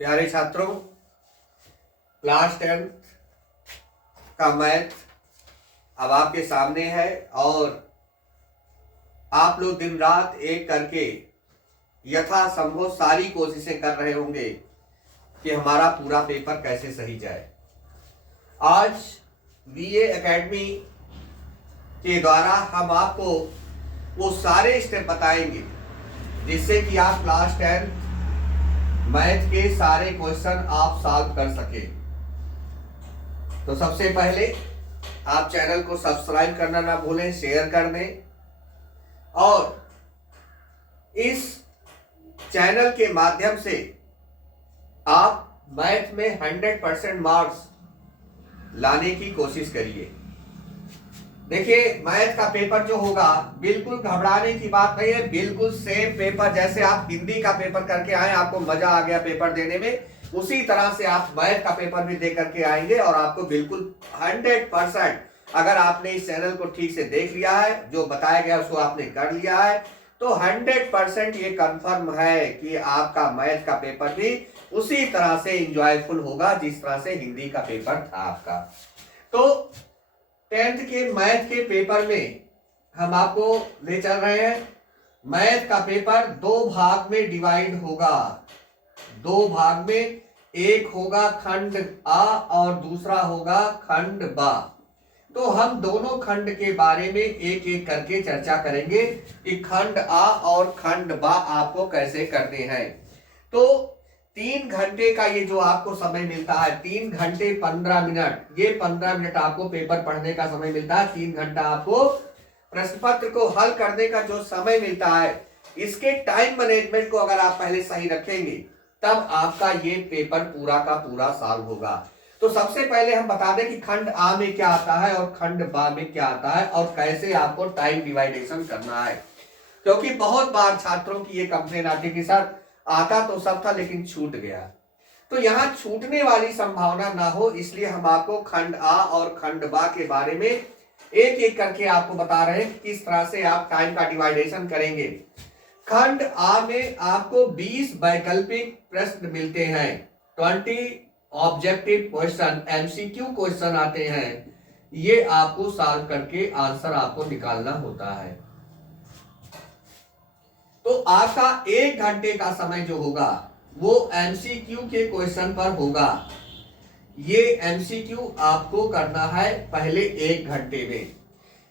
प्यारे छात्रों, क्लास 10 का मैथ अब आपके सामने है और आप लोग दिन रात एक करके यथासंभव सारी कोशिशें कर रहे होंगे कि हमारा पूरा पेपर कैसे सही जाए। आज वीए एकेडमी के द्वारा हम आपको वो सारे स्टेप बताएंगे जिससे कि आप क्लास 10 मैथ के सारे क्वेश्चन आप सॉल्व कर सके। तो सबसे पहले आप चैनल को सब्सक्राइब करना ना भूलें, शेयर कर दें और इस चैनल के माध्यम से आप मैथ में 100% मार्क्स लाने की कोशिश करिए। देखिए, मैथ का पेपर जो होगा बिल्कुल घबराने की बात नहीं है, बिल्कुल सेम पेपर जैसे आप हिंदी का पेपर करके आए, आपको मजा आ गया पेपर देने में, उसी तरह से आप मैथ का पेपर भी दे करके आएंगे और आपको बिल्कुल 100%, अगर आपने इस चैनल को ठीक से देख लिया है, जो बताया गया उसको आपने कर लिया है, तो 100% ये कंफर्म है कि आपका मैथ का पेपर भी उसी तरह से इंजॉयफुल होगा जिस तरह से हिंदी का पेपर था आपका। तो 10th के मैथ के पेपर में हम आपको ले चल रहे हैं। मैथ का पेपर दो भाग में डिवाइड होगा। दो भाग में, एक होगा खंड आ और दूसरा होगा खंड बा। तो हम दोनों खंड के बारे में एक एक करके चर्चा करेंगे कि खंड आ और खंड बा आपको कैसे करने हैं। तो 3 घंटे का ये जो आपको समय मिलता है, 3 घंटे 15 मिनट, ये 15 मिनट आपको पेपर पढ़ने का समय मिलता है, 3 घंटा आपको प्रश्न पत्र को हल करने का जो समय मिलता है, इसके टाइम मैनेजमेंट को अगर आप पहले सही रखेंगे तब आपका ये पेपर पूरा का पूरा सॉल्व होगा। तो सबसे पहले हम बता दें कि खंड आ में क्या आता है और खंड बा में क्या आता है और कैसे आपको टाइम डिवाइडेशन करना है, क्योंकि बहुत बार छात्रों की ये कंप्लेन आती है कि सर आता तो सब था लेकिन छूट गया। तो यहाँ छूटने वाली संभावना ना हो, इसलिए हम आपको खंड आ और खंड बा के बारे में एक एक करके आपको बता रहे हैं किस तरह से आप टाइम का डिवाइडेशन करेंगे। खंड आ में आपको 20 वैकल्पिक प्रश्न मिलते हैं, 20 ऑब्जेक्टिव क्वेश्चन, एमसीक्यू क्वेश्चन आते हैं, ये आपको सॉल्व करके आंसर आपको निकालना होता है। तो आपका 1 घंटे का समय जो होगा वो एमसीक्यू के क्वेश्चन पर होगा। ये एमसीक्यू आपको करना है पहले 1 घंटे में।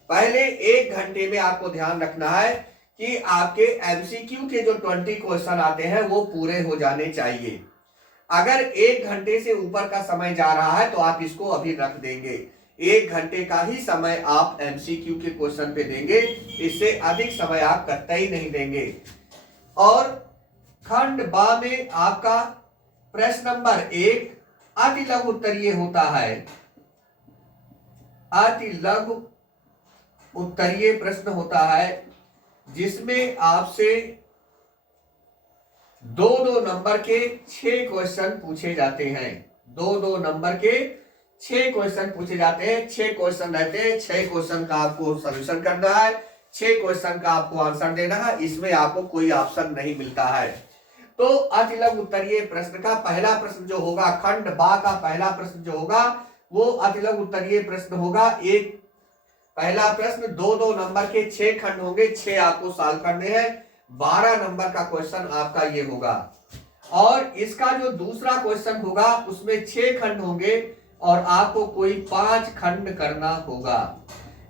पहले 1 घंटे में आपको ध्यान रखना है कि आपके एमसीक्यू के जो 20 क्वेश्चन आते हैं वो पूरे हो जाने चाहिए। अगर 1 घंटे से ऊपर का समय जा रहा है तो आप इसको अभी रख देंगे। 1 घंटे का ही समय आप एमसीक्यू के क्वेश्चन पे देंगे, इससे अधिक समय आप कतई नहीं देंगे। और खंड बा में आपका प्रश्न नंबर 1 अति लघु उत्तरीय होता है। अति लघु उत्तरीय प्रश्न होता है जिसमें आपसे 2-2 नंबर के 6 क्वेश्चन पूछे जाते हैं। 2-2 नंबर के 6 क्वेश्चन पूछे जाते हैं। 6 क्वेश्चन रहते हैं, 6 क्वेश्चन का आपको सॉल्यूशन करना है, 6 क्वेश्चन का आपको आंसर देना है। इसमें आपको कोई ऑप्शन नहीं मिलता है। तो अति लघु उत्तरीय प्रश्न का पहला प्रश्न जो होगा, खंड बा का पहला प्रश्न जो होगा वो अति लघु उत्तरीय प्रश्न होगा। एक पहला प्रश्न 2-2 नंबर के 6 खंड होंगे, 6 आपको सॉल्व करने हैं। 12 नंबर का क्वेश्चन आपका ये होगा। और इसका जो दूसरा क्वेश्चन होगा उसमें 6 खंड होंगे और आपको कोई 5 खंड करना होगा।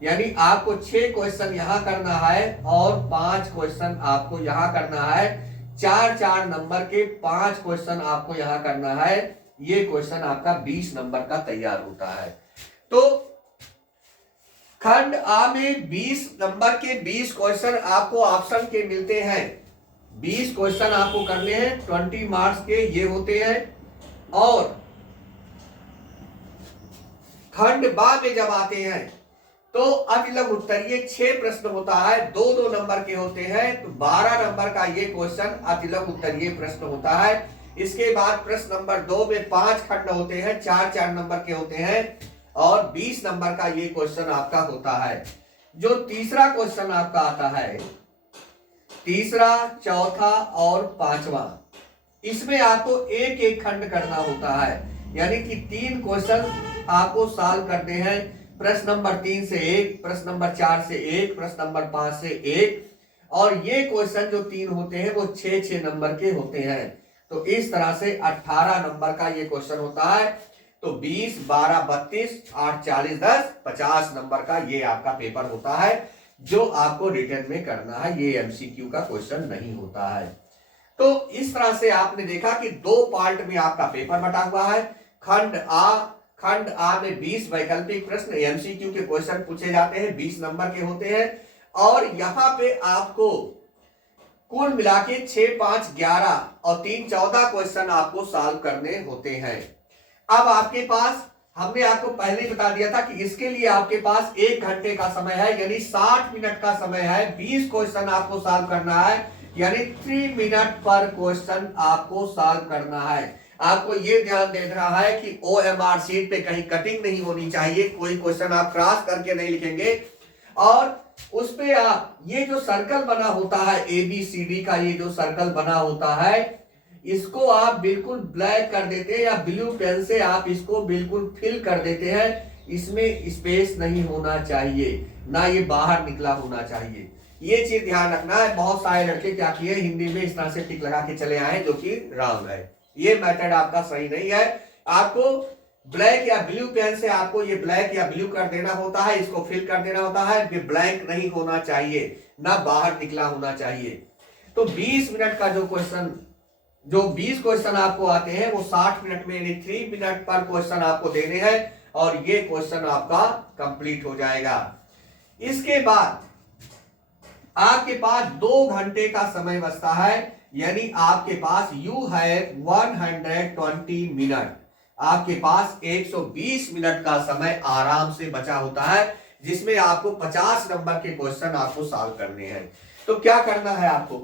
यानी आपको 6 क्वेश्चन यहां करना है और 5 क्वेश्चन आपको यहां करना है। 4-4 नंबर के 5 क्वेश्चन आपको यहां करना है। ये क्वेश्चन आपका 20 नंबर का तैयार होता है। तो खंड आ में 20 नंबर के 20 क्वेश्चन आपको ऑप्शन के मिलते हैं। 20 क्वेश्चन आपको करने हैं, 20 मार्क्स के ये होते हैं। और खंड बा में जब आते हैं तो अति लघु उत्तरीय 6 प्रश्न होता है, 2-2 नंबर के होते हैं। तो 12 नंबर का ये क्वेश्चन अति लघु उत्तरीय प्रश्न होता है। इसके बाद प्रश्न नंबर 2 में 5 खंड होते हैं, 4-4 नंबर के होते हैं और 20 नंबर का ये क्वेश्चन आपका होता है। जो तीसरा क्वेश्चन आपका आता है, तीसरा, चौथा और पांचवा, इसमें आपको एक एक खंड करना होता है, यानी कि 3 क्वेश्चन आपको सॉल्व करने हैं। प्रश्न नंबर 3 से 1, प्रश्न नंबर 4 से 1, प्रश्न नंबर 5 से 1, और ये क्वेश्चन जो 3 होते हैं वो 6-6 नंबर के होते हैं। तो इस तरह से 18 नंबर का ये क्वेश्चन होता है। तो 20, 12, 32, 8, 40, 10, 50 नंबर का ये आपका पेपर होता है, जो आपको रिटर्न में करना है। ये एमसीक्यू का क्वेश्चन नहीं होता है। तो इस तरह से आपने देखा कि 2 पार्ट में आपका पेपर बटा हुआ है। खंड आ में 20 वैकल्पिक प्रश्न एमसीक्यू के क्वेश्चन पूछे जाते हैं, 20 नंबर के होते हैं। और यहां पे आपको कुल मिला के 6, 5, 11 और 3, 14 क्वेश्चन आपको सॉल्व करने होते हैं। अब आपके पास, हमने आपको पहले ही बता दिया था कि इसके लिए आपके पास 1 घंटे का समय है, यानी 60 मिनट का समय है। 20 क्वेश्चन आपको सॉल्व करना है, यानी 3 मिनट पर क्वेश्चन आपको सॉल्व करना है। आपको ये ध्यान देना है कि OMR शीट पे कहीं कटिंग नहीं होनी चाहिए, कोई क्वेश्चन आप क्रॉस करके नहीं लिखेंगे। और उस पे आप ये जो सर्कल बना होता है ABCD का, ये जो सर्कल बना होता है, इसको आप बिल्कुल ब्लैक कर देते हैं या ब्लू पेन से आप इसको बिल्कुल फिल कर देते हैं। इसमें स्पेस नहीं होना चाहिए, ना ये बाहर निकला होना चाहिए। ये चीज ध्यान रखना है। बहुत सारे लड़के क्या किए, हिंदी में इस तरह से टिक लगा के चले आए, जो कि रॉन्ग है। ये मेथड आपका सही नहीं है। आपको ब्लैक या ब्लू पेन से आपको ये ब्लैक या ब्लू कर देना होता है, इसको फिल कर देना होता है। ये ब्लैंक नहीं होना चाहिए, ना बाहर निकला होना चाहिए। तो 20 मिनट का जो 20 क्वेश्चन आपको आते हैं वो 60 मिनट में, यानी 3 मिनट पर क्वेश्चन आपको देने हैं, और ये क्वेश्चन आपका कंप्लीट हो जाएगा। इसके बाद आपके पास 2 घंटे का समय बचता है, यानी आपके पास यू है 120 मिनट। आपके पास 120 मिनट का समय आराम से बचा होता है, जिसमें आपको 50 नंबर के क्वेश्चन आपको सॉल्व करने हैं। तो क्या करना है आपको,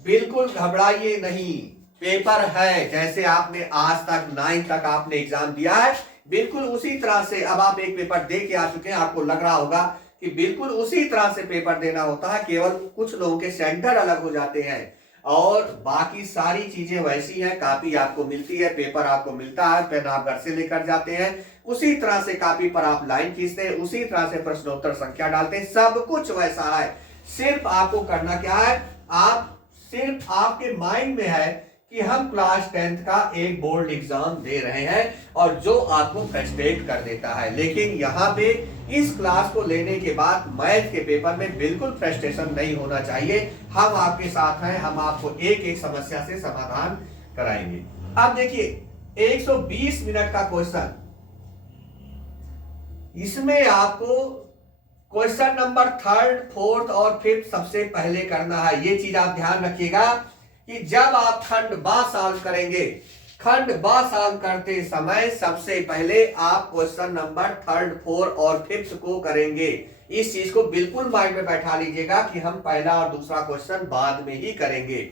बिल्कुल घबराइए नहीं। पेपर है जैसे आपने आज तक 9 तक आपने एग्जाम दिया है, बिल्कुल उसी तरह से अब आप एक पेपर दे के आ चुके हैं। आपको लग रहा होगा कि बिल्कुल उसी तरह से पेपर देना होता है, केवल कुछ लोगों के सेंटर अलग हो जाते हैं और बाकी सारी चीजें वैसी हैं। कॉपी आपको मिलती है, पेपर आपको मिलता है, पेन आप घर से लेकर जाते हैं, उसी तरह से कॉपी पर आप लाइन खींचते हैं, उसी तरह से प्रश्नोत्तर संख्या डालते हैं, सब कुछ वैसा है। सिर्फ आपको करना क्या है, सिर्फ आपके माइंड में है कि हम क्लास 10th का एक बोर्ड एग्जाम दे रहे हैं, और जो आपको फ्रस्ट्रेट कर देता है। लेकिन यहाँ पे इस क्लास को लेने के बाद मैथ के पेपर में बिल्कुल फ्रस्ट्रेशन नहीं होना चाहिए। हम आपके साथ हैं, हम आपको एक एक समस्या से समाधान कराएंगे। अब देखिए 120 मिनट का क्वेश्चन, इसमें आपको क्वेश्चन नंबर 3, 4 और 5 सबसे पहले करना है। ये चीज आप ध्यान रखिएगा कि जब आप खंड बा सॉल्व करेंगे, खंड बा सॉल्व करते समय सबसे पहले आप क्वेश्चन नंबर 3, 4 और 5 को करेंगे। इस चीज को बिल्कुल माइंड में बैठा लीजिएगा कि हम पहला और दूसरा क्वेश्चन बाद में ही करेंगे।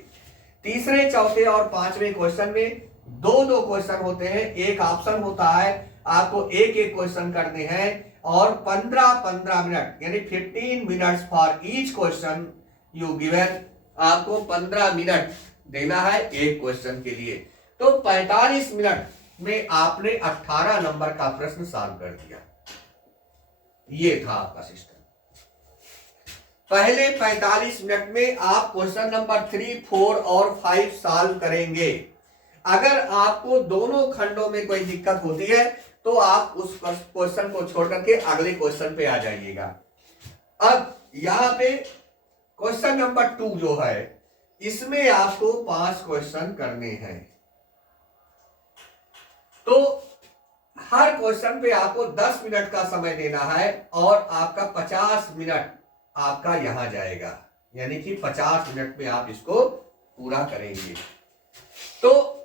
तीसरे, चौथे और 5वें क्वेश्चन में 2-2 क्वेश्चन होते हैं, एक ऑप्शन होता है, आपको एक एक क्वेश्चन करने हैं, और 15-15 मिनट यानी 15 minutes for each question you given. आपको 15 मिनट देना है एक क्वेश्चन के लिए। तो 45 मिनट में आपने 18 नंबर का प्रश्न सॉल्व कर दिया। ये था आपका सिस्टम। पहले 45 मिनट में आप क्वेश्चन नंबर 3, 4 और 5 सॉल्व करेंगे। अगर आपको दोनों खंडों में कोई दिक्कत होती है तो आप उस क्वेश्चन को छोड़ करके अगले क्वेश्चन पे आ जाइएगा। अब यहां पे क्वेश्चन नंबर 2 जो है, इसमें आपको 5 क्वेश्चन करने हैं। तो हर क्वेश्चन पे आपको 10 मिनट का समय देना है, और आपका 50 मिनट आपका यहां जाएगा, यानी कि 50 मिनट में आप इसको पूरा करेंगे। तो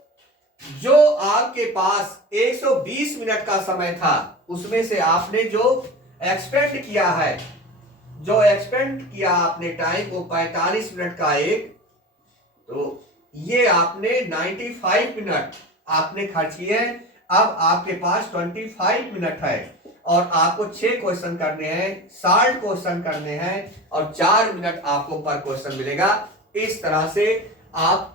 जो आपके पास 120 मिनट का समय था, उसमें से आपने जो एक्सपेंड किया है, जो एक्सपेंड किया आपने टाइम, वो 45 मिनट का एक, तो ये आपने 95 मिनट आपने खर्च किए। अब आपके पास 25 मिनट है, और आपको 6 क्वेश्चन करने हैं, 60 क्वेश्चन करने हैं, और 4 मिनट आपको पर क्वेश्चन मिलेगा। इस तरह से आप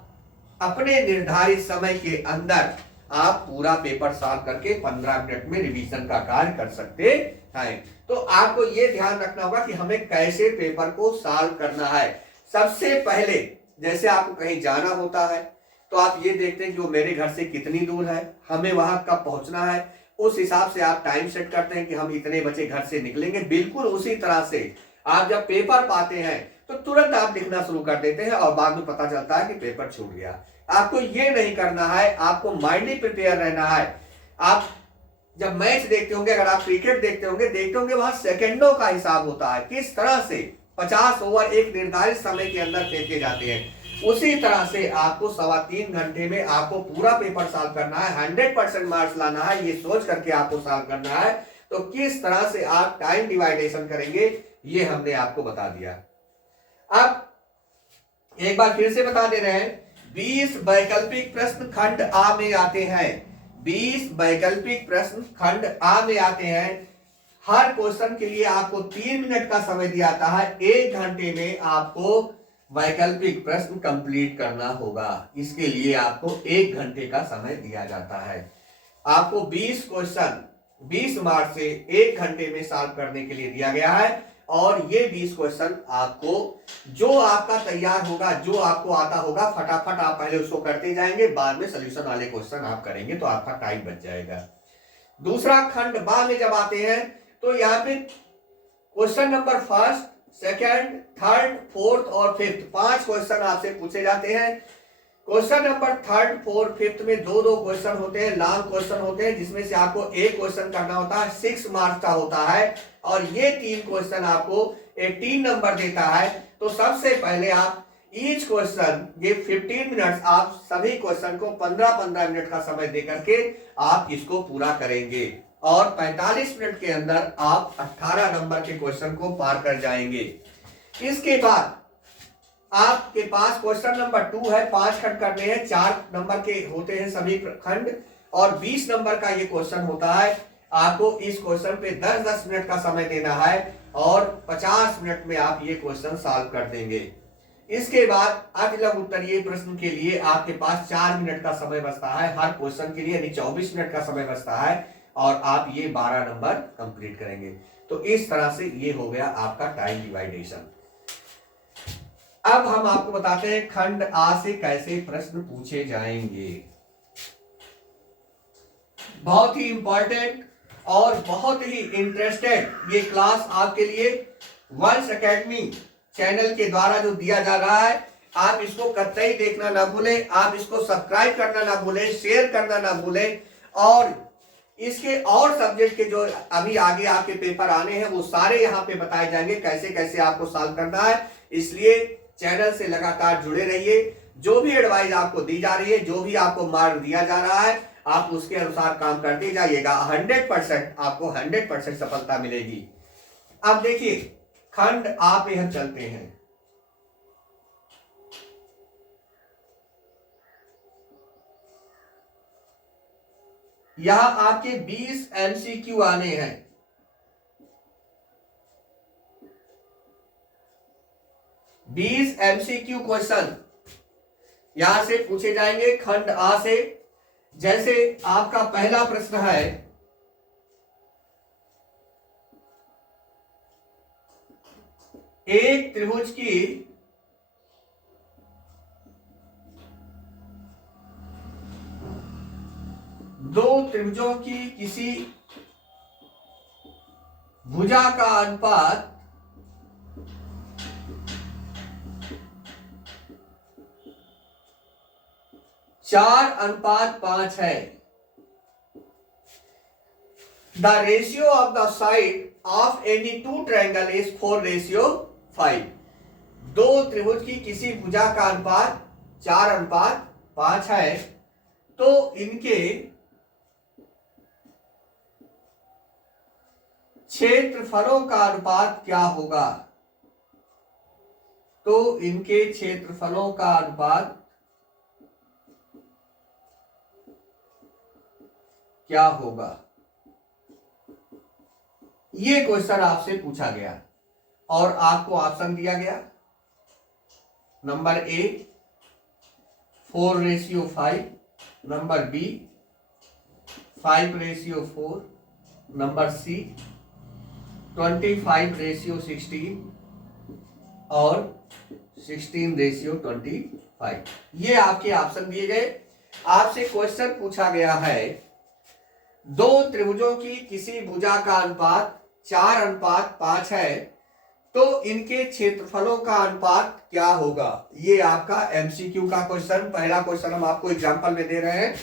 अपने निर्धारित समय के अंदर आप पूरा पेपर सॉल्व करके 15 मिनट में रिवीजन का कार्य कर सकते हैं। तो आपको यह ध्यान रखना होगा कि हमें कैसे पेपर को सॉल्व करना है। सबसे पहले जैसे आपको कहीं जाना होता है तो आप ये देखते हैं कि वो मेरे घर से कितनी दूर है, हमें वहां कब पहुंचना है, उस हिसाब से आप टाइम सेट करते हैं कि हम इतने बजे घर से निकलेंगे। बिल्कुल उसी तरह से आप जब पेपर पाते हैं तो तुरंत आप लिखना शुरू कर देते हैं और बाद में पता चलता है कि पेपर छूट गया। आपको ये नहीं करना है, आपको माइंडली प्रिपेयर रहना है। आप जब मैच देखते होंगे, अगर आप क्रिकेट देखते होंगे वहां सेकंडों का हिसाब होता है, किस तरह से 50 ओवर एक निर्धारित समय के अंदर फेंके जाते हैं। उसी तरह से आपको 3.25 घंटे में आपको पूरा पेपर सॉल्व करना है, 100% मार्क्स लाना है, ये सोच करके आपको सॉल्व करना है। तो किस तरह से आप टाइम डिवाइडेशन करेंगे ये हमने आपको बता दिया। अब एक बार फिर से बता दे रहे हैं, 20 वैकल्पिक प्रश्न खंड आ में आते हैं। 20 वैकल्पिक प्रश्न खंड आ में आते हैं। हर क्वेश्चन के लिए आपको 3 मिनट का समय दिया जाता है। 1 घंटे में आपको वैकल्पिक प्रश्न कंप्लीट करना होगा। इसके लिए आपको 1 घंटे का समय दिया जाता है। आपको 20 क्वेश्चन 20 मार्क्स से 1 घंटे में सॉल्व करने के लिए दिया गया है। और ये 20 क्वेश्चन आपको जो आपका तैयार होगा, जो आपको आता होगा, फटाफट आप पहले उसको करते जाएंगे, बाद में सोल्यूशन वाले क्वेश्चन आप करेंगे तो आपका टाइम बच जाएगा। दूसरा खंड बा में जब आते हैं तो यहाँ पे question number first, second, third, fourth और फिफ्थ 5 क्वेश्चन आपसे पूछे जाते हैं। Question number third, fourth, fifth में 2-2 क्वेश्चन होते हैं, लॉन्ग क्वेश्चन होते हैं, जिसमें से आपको एक क्वेश्चन करना होता है, 6 मार्क्स का होता है। और ये 3 क्वेश्चन आपको 18 नंबर देता है। तो सबसे पहले आप ईच क्वेश्चन ये 15 मिनट्स, आप सभी क्वेश्चन को 15-15 मिनट का समय देकर के आप इसको पूरा करेंगे और 45 मिनट के अंदर आप 18 नंबर के क्वेश्चन को पार कर जाएंगे। इसके बाद आपके पास क्वेश्चन नंबर 2 है, 5 खंड करने हैं, 4 नंबर के होते हैं सभी खंड और 20 नंबर का ये क्वेश्चन होता है। आपको इस क्वेश्चन पे 10-10 मिनट का समय देना है और 50 मिनट में आप ये क्वेश्चन सॉल्व कर देंगे। इसके बाद अतिलघु उत्तरीय प्रश्न के लिए आपके पास 4 मिनट का समय बचता है हर क्वेश्चन के लिए, यानी 24 मिनट का समय बचता है और आप ये 12 नंबर कंप्लीट करेंगे। तो इस तरह से ये हो गया आपका टाइम डिवाइडेशन। अब हम आपको बताते हैं खंड आ से कैसे प्रश्न पूछे जाएंगे। बहुत ही इंपॉर्टेंट और बहुत ही इंटरेस्टेड ये क्लास आपके लिए वंश एकेडमी चैनल के द्वारा जो दिया जा रहा है। आप इसको कतई देखना ना भूलें, आप इसको सब्सक्राइब करना ना भूलें, शेयर करना ना भूलें। और इसके और सब्जेक्ट के जो अभी आगे आपके पेपर आने हैं वो सारे यहाँ पे बताए जाएंगे, कैसे कैसे आपको सॉल्व करना है। इसलिए चैनल से लगातार जुड़े रहिए। जो भी एडवाइस आपको दी जा रही है, जो भी आपको मार्ग दिया जा रहा है, आप उसके अनुसार काम करते जाइएगा। 100% आपको 100% सफलता मिलेगी। अब देखिए खंड आ पे हम चलते हैं। यहां आपके 20 MCQ आने हैं। 20 MCQ क्वेश्चन यहां से पूछे जाएंगे खंड आ से। जैसे आपका पहला प्रश्न है, एक त्रिभुज की दो त्रिभुजों की किसी भुजा का अनुपात 4:5 है। The ratio of the side of any two triangle is 4:5। दो त्रिभुज की किसी भुजा का अनुपात 4:5 है, तो इनके क्षेत्रफलों का अनुपात क्या होगा? तो इनके क्षेत्रफलों का अनुपात क्या होगा? ये क्वेश्चन आपसे पूछा गया और आपको ऑप्शन दिया गया। Number A 4:5, number B 5:4, number C 25:16 और 16:25। ये आपके ऑप्शन दिए गए। आपसे क्वेश्चन पूछा गया है, दो त्रिभुजों की किसी भुजा का अनुपात 4:5 है, तो इनके क्षेत्रफलों का अनुपात क्या होगा। ये आपका एमसीक्यू का क्वेश्चन, पहला क्वेश्चन हम आपको एग्जांपल में दे रहे हैं।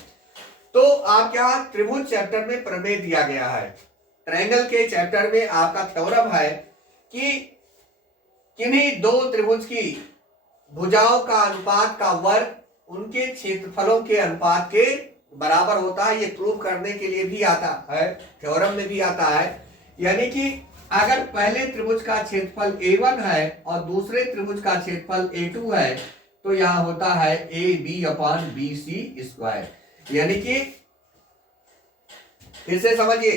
तो आपके यहाँ त्रिभुज चैप्टर में प्रमेय दिया गया है। ट्रायंगल के चैप्टर में आपका थ्योरम है कि किन्हीं दो त्रिभुज की भुजाओं का अनुपात का वर्ग उनके क्षेत्रफलों के अनुपात के बराबर होता है। ये प्रूव करने के लिए भी आता है, थ्योरम में भी आता है। यानी कि अगर पहले त्रिभुज का क्षेत्रफल A1 है और दूसरे त्रिभुज का क्षेत्रफल A2 है, तो यहां होता है AB/BC²। यानी कि फिर से समझिए,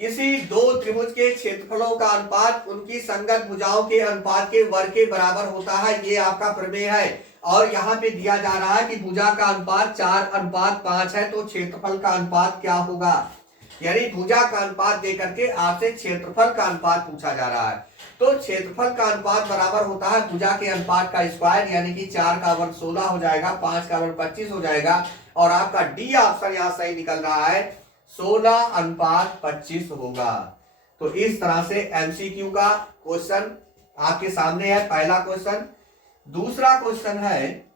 किसी दो त्रिभुज के क्षेत्रफलों का अनुपात उनकी संगत भुजाओं के अनुपात के वर्ग के बराबर होता है। ये आपका प्रमेय है। और यहाँ पे दिया जा रहा है कि भुजा का अनुपात 4:5 है, तो क्षेत्रफल का अनुपात क्या होगा। यानी भुजा का अनुपात देकर के आपसे क्षेत्रफल का अनुपात पूछा जा रहा है। तो क्षेत्रफल का अनुपात बराबर होता है भुजा के अनुपात का स्क्वायर, यानी कि 4 का वर्ग 16 हो जाएगा, 5 का वर्ग 25 हो जाएगा। और आपका डी ऑप्शन यहाँ सही निकल रहा है, 16:25 होगा। तो इस तरह से एमसीक्यू का क्वेश्चन आपके सामने है, पहला क्वेश्चन। दूसरा क्वेश्चन है,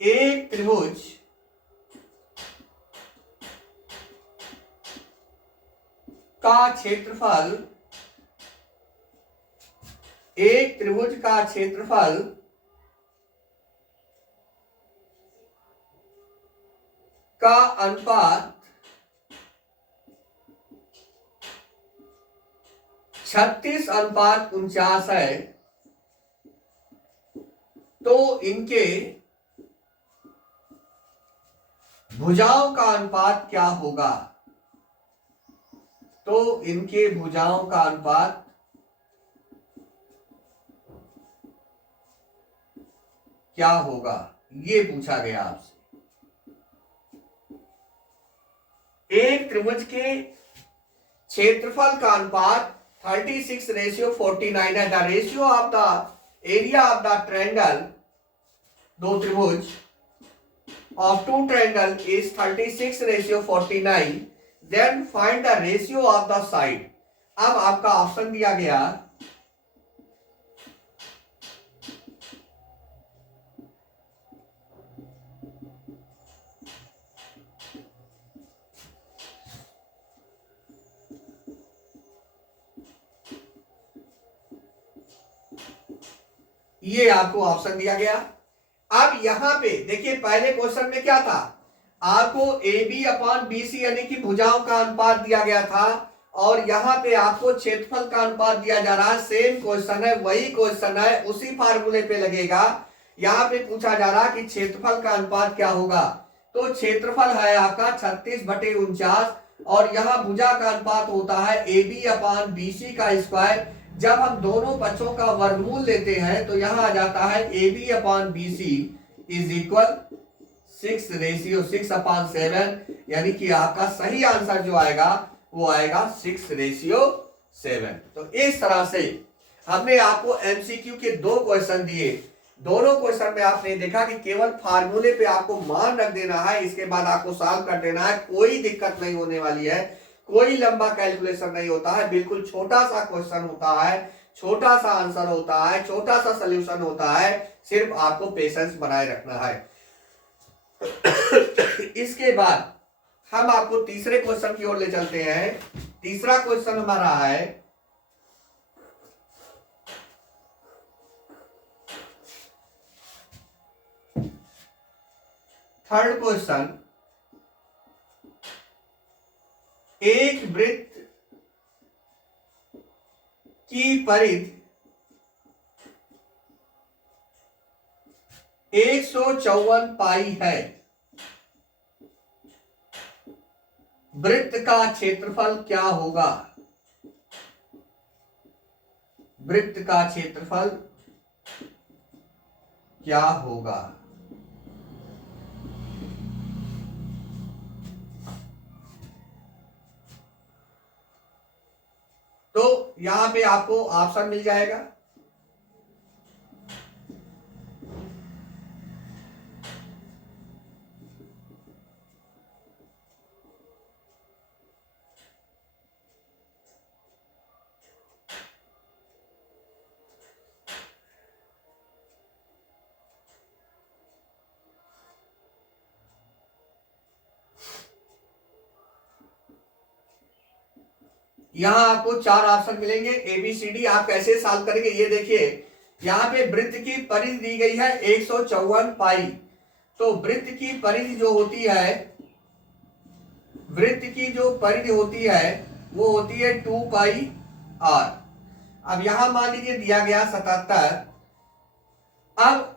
एक त्रिभुज का क्षेत्रफल, एक त्रिभुज का क्षेत्रफल का अनुपात 36:49 है, तो इनके भुजाओं का अनुपात क्या होगा। तो इनके भुजाओं का अनुपात क्या होगा, ये पूछा गया आपसे। एक त्रिभुज के क्षेत्रफल का अनुपात 36:49 है। The ratio of the area of the triangle, दो त्रिभुज of two triangle is 36:49, then find the ratio of the side। अब आपका ऑप्शन दिया गया, ये आपको ऑप्शन दिया गया। अब यहां पे देखिए, पहले क्वेश्चन में क्या था, आपको AB/BC यानी कि भुजाओं का अनुपात दिया गया था, और यहां पे आपको क्षेत्रफल का अनुपात दिया जा रहा है। सेम क्वेश्चन है, वही क्वेश्चन है, उसी फार्मूले पे लगेगा। यहां पे पूछा जा रहा है कि क्षेत्रफल का अनुपात क्या होगा। तो क्षेत्रफल है आपका 36/49, और यहां भुजा का अनुपात होता है AB/BC का स्क्वायर। जब हम दोनों पक्षों का वर्गमूल लेते हैं, तो यहां आ जाता है AB/BC इज इक्वल 6:7, यानी कि आपका सही आंसर जो आएगा वो आएगा 6:7। तो इस तरह से हमने आपको एमसीक्यू के दो क्वेश्चन दिए। दोनों क्वेश्चन में आपने देखा कि केवल फार्मूले पे आपको मान रख देना है, इसके बाद आपको सॉल्व कर देना है। कोई दिक्कत नहीं होने वाली है, कोई लंबा कैलकुलेशन नहीं होता है, बिल्कुल छोटा सा क्वेश्चन होता है, छोटा सा आंसर होता है, छोटा सा सॉल्यूशन होता है। सिर्फ आपको पेशेंस बनाए रखना है। इसके बाद हम आपको तीसरे क्वेश्चन की ओर ले चलते हैं। तीसरा क्वेश्चन हमारा है, थर्ड क्वेश्चन, एक वृत्त की परिधि 154 पाई है। वृत्त का क्षेत्रफल क्या होगा। वृत्त का क्षेत्रफल क्या होगा। तो यहां पे आपको ऑप्शन मिल जाएगा। यहां आपको 4 ऑप्शन मिलेंगे, ABCD। आप कैसे सॉल्व करेंगे ये देखिए। यहां पे वृत्त की परिधि दी गई है 154 पाई। तो वृत्त की परिधि जो होती है, वृत्त की जो परिधि होती है वो होती है 2 पाई r। अब यहां मान लीजिए दिया गया 77। अब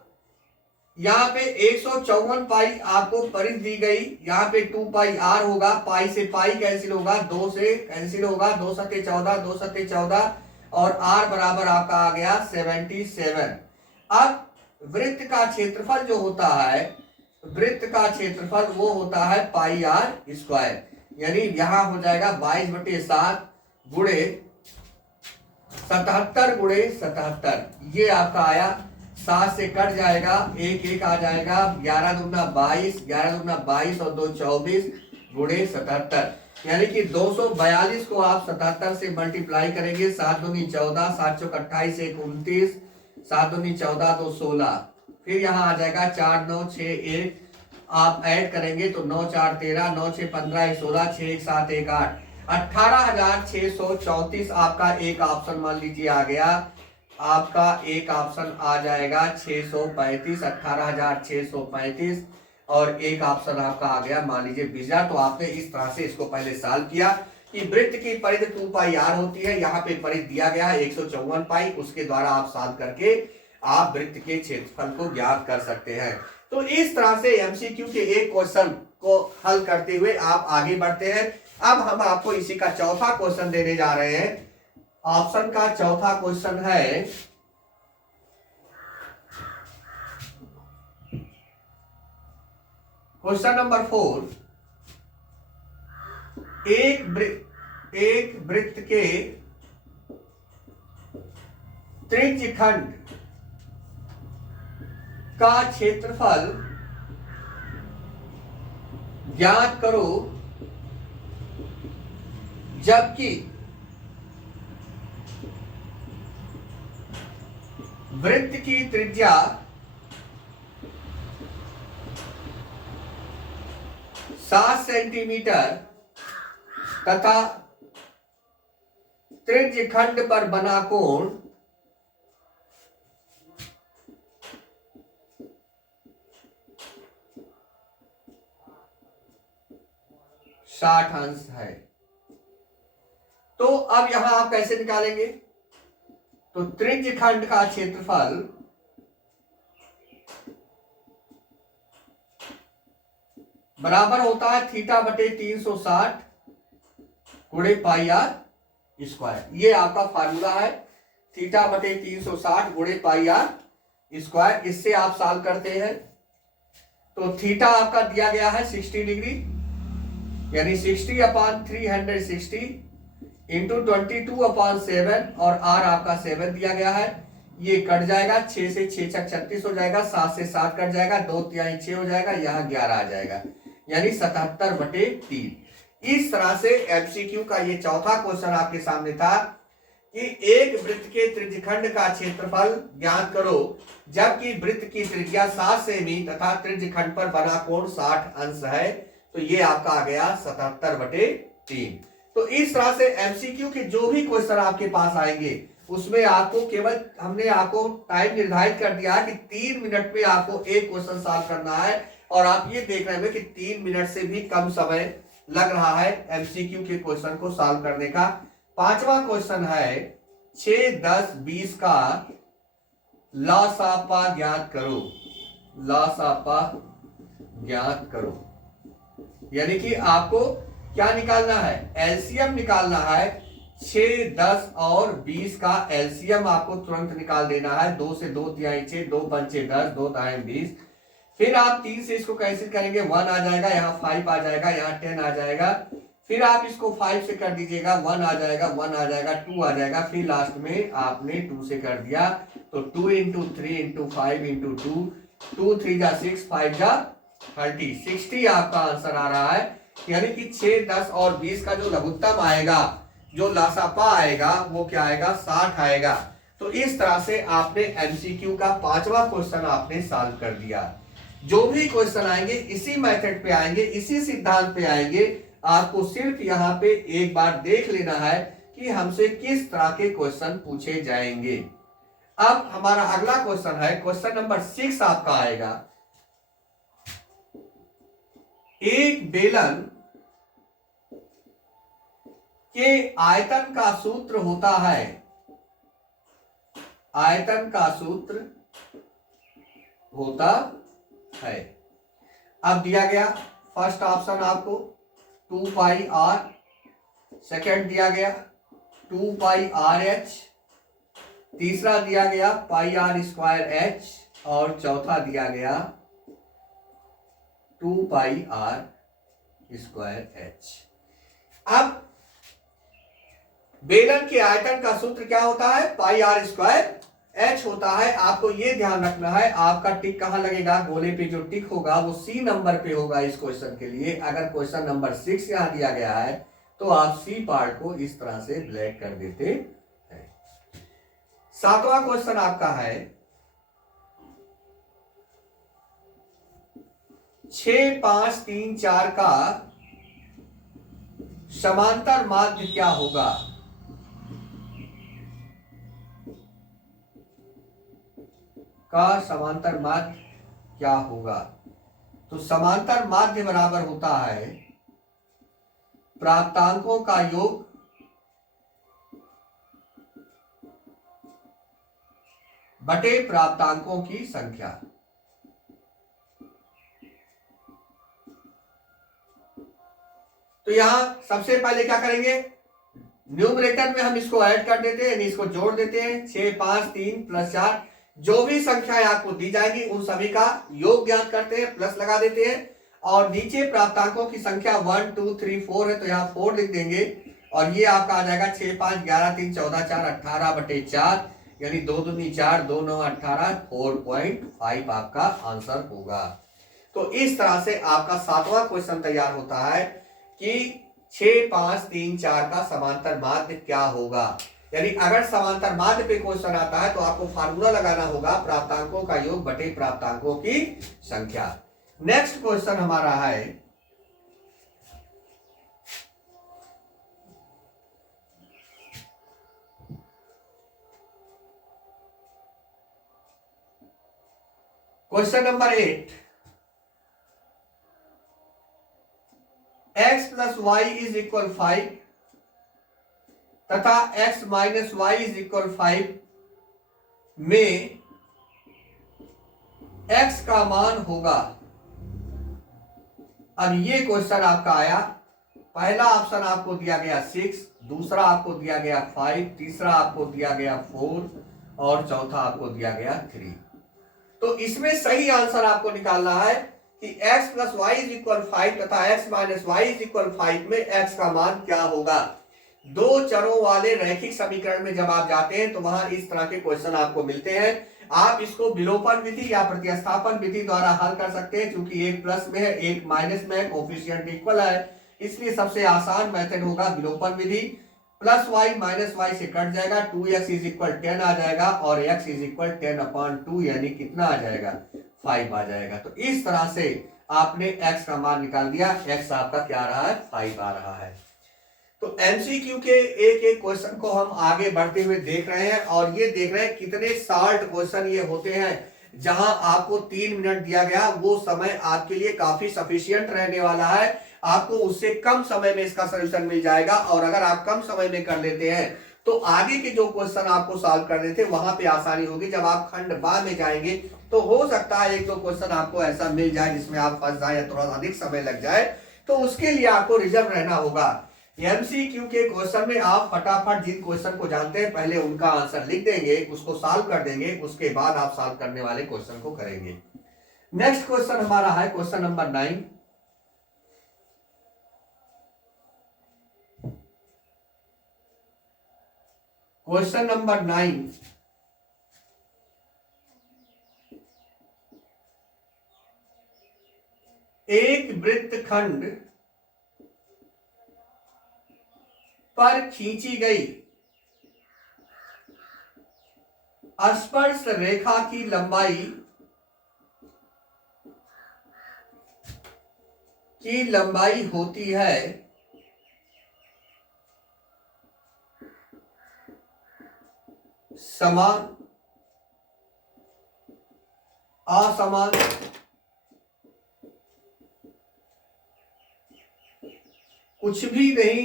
यहाँ पे 154 पाई आपको परिधि दी गई, यहाँ पे 2 पाई r होगा, पाई से पाई कैंसिल होगा, 2 से कैंसिल होगा, 2 सत्ते 14, 2 सत्ते 14 और r बराबर आपका आ गया 77। अब वृत्त का क्षेत्रफल जो होता है, वृत्त का क्षेत्रफल वो होता है पाई r स्क्वायर, यानी यहां हो जाएगा 22/7 गुणे 77 गुणे 77। ये आपका आया, 7 से कट जाएगा, 1 1 आ जाएगा, 11 दूना 22, 11 दूना 22 और 2 24 गुणे 77, यानी कि 242 को आप 77 से मल्टीप्लाई करेंगे। 7 दूनी 14, 7 चौक 28, 1 29, 7 दूनी 14, 2 16। फिर यहाँ आ जाएगा 4 9 6 1, आप ऐड करेंगे तो 9 4 13, 9 6 15, 16, 6 1 7 1 8, 18,634 आपका एक ऑप्शन मान लीजिए आ गया। आपका एक ऑप्शन आ जाएगा 635, 18,635 और एक ऑप्शन आपका आ गया मान लीजिए 20,000। तो आपने इस तरह से इसको पहले सॉल्व किया कि वृत्त की परिधि 2 पाई r होती है, यहाँ पे परिधि दिया गया है 154 पाई, उसके द्वारा आप सॉल्व करके आप वृत्त के क्षेत्रफल को ज्ञात कर सकते हैं। तो इस तरह से एमसीक्यू के एक क्वेश्चन को हल करते हुए आप आगे बढ़ते हैं। अब हम आपको इसी का चौथा क्वेश्चन देने जा रहे हैं। ऑप्शन का चौथा क्वेश्चन है, क्वेश्चन नंबर 4। एक वृत्त के त्रिज्यखंड का क्षेत्रफल ज्ञात करो जबकि वृत्त की त्रिज्या 7 सेंटीमीटर तथा त्रिज्यखंड पर बना कोण 60 अंश है। तो अब यहां आप कैसे निकालेंगे? तो त्रिज्यखंड का क्षेत्रफल बराबर होता है थीटा बटे 360 गुणे पाई r स्क्वायर। ये आपका फार्मूला है, थीटा बटे 360 गुणे पाई r स्क्वायर। इससे आप सॉल्व करते हैं तो थीटा आपका दिया गया है 60 डिग्री, यानी 60/360 इंटू 22/7 और r आपका 7 दिया गया है। ये कट जाएगा, 6 से 6 छक 36 हो जाएगा, 7 से 7 कट जाएगा, 2 तिहाई 6 हो जाएगा, यहाँ 11 आ जाएगा, यानी 77/3। इस तरह से एमसीक्यू का ये चौथा क्वेश्चन आपके सामने था कि एक वृत्त के त्रिज्यखंड का क्षेत्रफल ज्ञात करो जबकि वृत्त की त्रिज्या 7 सेमी तथा त्रिज्यखंड पर बना कोण 60 अंश है। तो ये आपका आ गया 77/3। तो इस तरह से एमसीक्यू के जो भी क्वेश्चन आपके पास आएंगे उसमें आपको केवल हमने आपको टाइम निर्धारित कर दिया है कि 3 मिनट में आपको एक क्वेश्चन सॉल्व करना है, और आप ये देख रहे हैं कि 3 मिनट से भी कम समय लग रहा है एमसीक्यू के क्वेश्चन को सॉल्व करने का। पांचवा क्वेश्चन है 6 10 20 का लसापा ज्ञात करो। लसापा ज्ञात करो, यानी कि आपको क्या निकालना है? एलसीएम निकालना है। 6 10 और 20 का एलसीएम आपको तुरंत निकाल देना है। 2 से 2 तिहाई 6, 2 पंचे 10, 2 तिहाई 20। फिर आप 3 से इसको कैंसिल करेंगे, 1 आ जाएगा, यहाँ 5 आ जाएगा, यहाँ 10 आ जाएगा। फिर आप इसको 5 से कर दीजिएगा, 1 आ जाएगा, 1 आ जाएगा, 2 आ जाएगा, फिर लास्ट में आपने 2 से कर दिया तो 2 इंटू 3 इंटू 5 इंटू 2, 2 3 जा 6, 5 जा 30, 60 आपका आंसर आ रहा है। यानी कि 6, 10 और 20 का जो लघुत्तम आएगा, जो लासापा आएगा, वो क्या आएगा, 60 आएगा। तो इस तरह से आपने एमसीक्यू का 5वां क्वेश्चन आपने सॉल्व कर दिया। जो भी क्वेश्चन आएंगे इसी मेथड पे आएंगे, इसी सिद्धांत पे आएंगे। आपको सिर्फ यहाँ पे एक बार देख लेना है कि हमसे किस तरह के क्वेश्चन पूछे जाएंगे। अब हमारा अगला क्वेश्चन है, क्वेश्चन नंबर 6 आपका आएगा। एक बेलन के आयतन का सूत्र होता है, आयतन का सूत्र होता है। अब दिया गया फर्स्ट ऑप्शन आपको 2 पाई आर, सेकेंड दिया गया 2 पाई आर एच, तीसरा दिया गया पाई आर स्क्वायर एच, और चौथा दिया गया 2 पाई आर स्क्वायर एच। अब बेलन के आयतन का सूत्र क्या होता है, पाई आर स्क्वायर एच होता है। आपको यह ध्यान रखना है, आपका टिक कहां लगेगा, गोले पे जो टिक होगा वो सी नंबर पे होगा इस क्वेश्चन के लिए। अगर क्वेश्चन नंबर 6 यहां दिया गया है तो आप सी पार्ट को इस तरह से ब्लैक कर देते हैं। 7वां क्वेश्चन आपका है 6 5 3 4 का समांतर माध्य क्या होगा। का समांतर माध्य क्या होगा। तो समांतर माध्य बराबर होता है प्राप्तांकों का योग बटे प्राप्तांकों की संख्या। तो यहां सबसे पहले क्या करेंगे, न्यूमरेटर में हम इसको ऐड कर देते हैं, यानी इसको जोड़ देते हैं। 6 5 3 प्लस 4, जो भी संख्याएं आपको दी जाएगी उन सभी का योग ज्ञात करते हैं, प्लस लगा देते हैं। और नीचे प्राप्तांकों की संख्या 1 2 3 4 है तो यहाँ 4 लिख देंगे, और ये आपका आ जाएगा 6 5 11 3 14 4 18 बटे 4, यानी 2 दूनी 4 2 9 18, 4.5 आपका आंसर होगा। तो इस तरह से आपका 7वां क्वेश्चन तैयार होता है कि 6 5 3 4 का समांतर माध्य क्या होगा। यानी अगर समांतर माध्य पे क्वेश्चन आता है तो आपको फार्मूला लगाना होगा प्राप्तांकों का योग बटे प्राप्तांकों की संख्या। नेक्स्ट क्वेश्चन हमारा है question number 8, x plus Y is equal 5 तथा x minus Y is equal 5 में x का मान होगा। अब ये क्वेश्चन आपका आया, पहला ऑप्शन आपको दिया गया 6, दूसरा आपको दिया गया 5, तीसरा आपको दिया गया 4 और चौथा आपको दिया गया 3। तो इसमें सही आंसर आपको निकालना है कि x plus Y is equal 5 तथा x minus Y is equal 5 में x का मान क्या होगा। दो चरों वाले रैखिक समीकरण में जब आप जाते हैं तो वहां इस तरह के क्वेश्चन आपको मिलते हैं। आप इसको विलोपन विधि या प्रतिस्थापन विधि द्वारा हल कर सकते हैं, क्योंकि एक प्लस में है एक माइनस में है, कोफिशिएंट इक्वल है, इसलिए सबसे आसान मेथड होगा विलोपन विधि। प्लस वाई माइनस वाई से कट जाएगा, 2x इज इक्वल 10 आ जाएगा और x इज इक्वल 10/2, यानी कितना आ जाएगा 5 आ जाएगा। तो इस तरह से आपने x का मान निकाल दिया, x आपका क्या आ रहा है 5 आ रहा है। तो एमसीक्यू के एक एक क्वेश्चन को हम आगे बढ़ते हुए देख रहे हैं, और ये देख रहे हैं कितने शॉर्ट क्वेश्चन ये होते हैं। जहां आपको 3 मिनट दिया गया वो समय आपके लिए काफी सफिशिएंट रहने वाला है, आपको उससे कम समय में इसका सलूशन मिल जाएगा। और अगर आप कम समय में कर लेते हैं तो आगे के जो क्वेश्चन आपको सॉल्व करने थे वहां पे आसानी होगी। जब आप खंड बा में जाएंगे तो हो सकता है 1-2 क्वेश्चन आपको ऐसा मिल जाए जिसमें आप फंस जाए या थोड़ा अधिक समय लग जाए, तो उसके लिए आपको रिजर्व रहना होगा। एमसीक्यू के क्वेश्चन में आप फटाफट जिन क्वेश्चन को जानते हैं पहले उनका आंसर लिख देंगे, उसको सॉल्व कर देंगे, उसके बाद आप सॉल्व करने वाले क्वेश्चन को करेंगे। नेक्स्ट क्वेश्चन हमारा है क्वेश्चन नंबर 9, क्वेश्चन नंबर 9, एक वृत्तखंड पर खींची गई स्पर्श रेखा की लंबाई होती है समान, असमान, कुछ भी नहीं,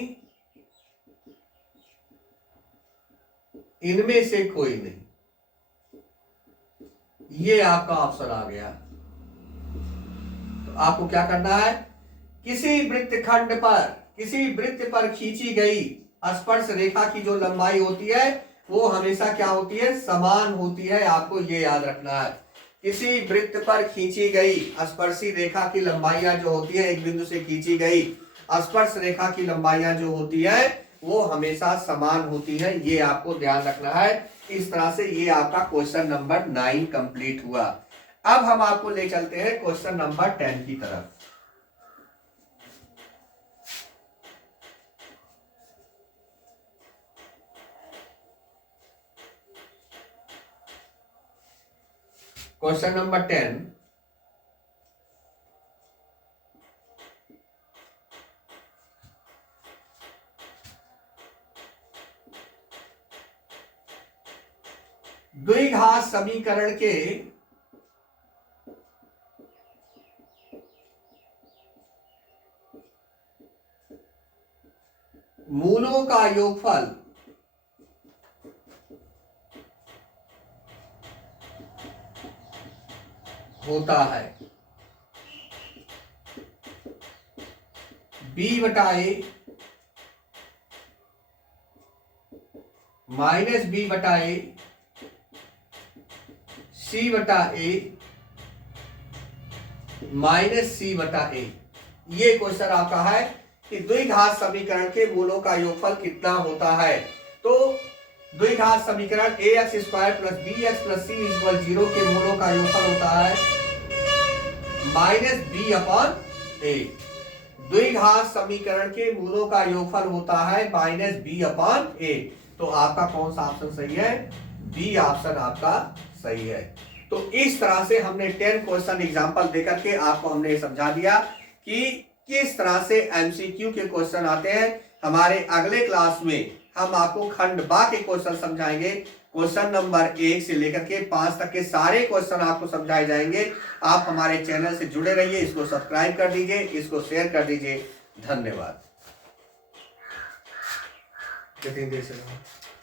इनमें से कोई नहीं। ये आपका ऑप्शन आ गया। तो आपको क्या करना है, किसी वृत्त पर खींची गई स्पर्श रेखा की जो लंबाई होती है वो हमेशा क्या होती है, समान होती है। आपको ये याद रखना है, किसी वृत्त पर खींची गई स्पर्शी रेखा की लंबाइयां जो होती है, एक बिंदु से खींची गई स्पर्श रेखा की लंबाइयां जो होती है वो हमेशा समान होती है। ये आपको ध्यान रखना है। इस तरह से ये आपका क्वेश्चन नंबर 9 कंप्लीट हुआ। अब हम आपको ले चलते हैं क्वेश्चन नंबर 10 की तरफ। क्वेश्चन नंबर 10, द्विघात समीकरण के मूलों का योगफल होता है b/a minus b/a c/a minus c/a। ये क्वेश्चन आपका है कि द्विघात समीकरण के मूलों का योगफल कितना होता है। तो द्विघात समीकरण ax² + bx + c = 0 के मूलों का योगफल होता है -b/a। द्विघात समीकरण के मूलों का योगफल होता है -b/a। तो आपका कौन सा ऑप्शन सही है, बी ऑप्शन आपका सही है। तो इस तरह से हमने 10 क्वेश्चन एग्जांपल देकर के आपको हमने समझा दिया कि किस तरह से एमसीक्यू के क्वेश्चन आते हैं। हमारे अगले क्लास में हम आपको खंड बा के क्वेश्चन समझाएंगे। क्वेश्चन नंबर 1 से लेकर के 5 तक के सारे क्वेश्चन आपको समझाए जाएंगे। आप हमारे चैनल से जुड़े रहिए, इसको सब्सक्राइब कर दीजिए, इसको शेयर कर दीजिए। धन्यवाद।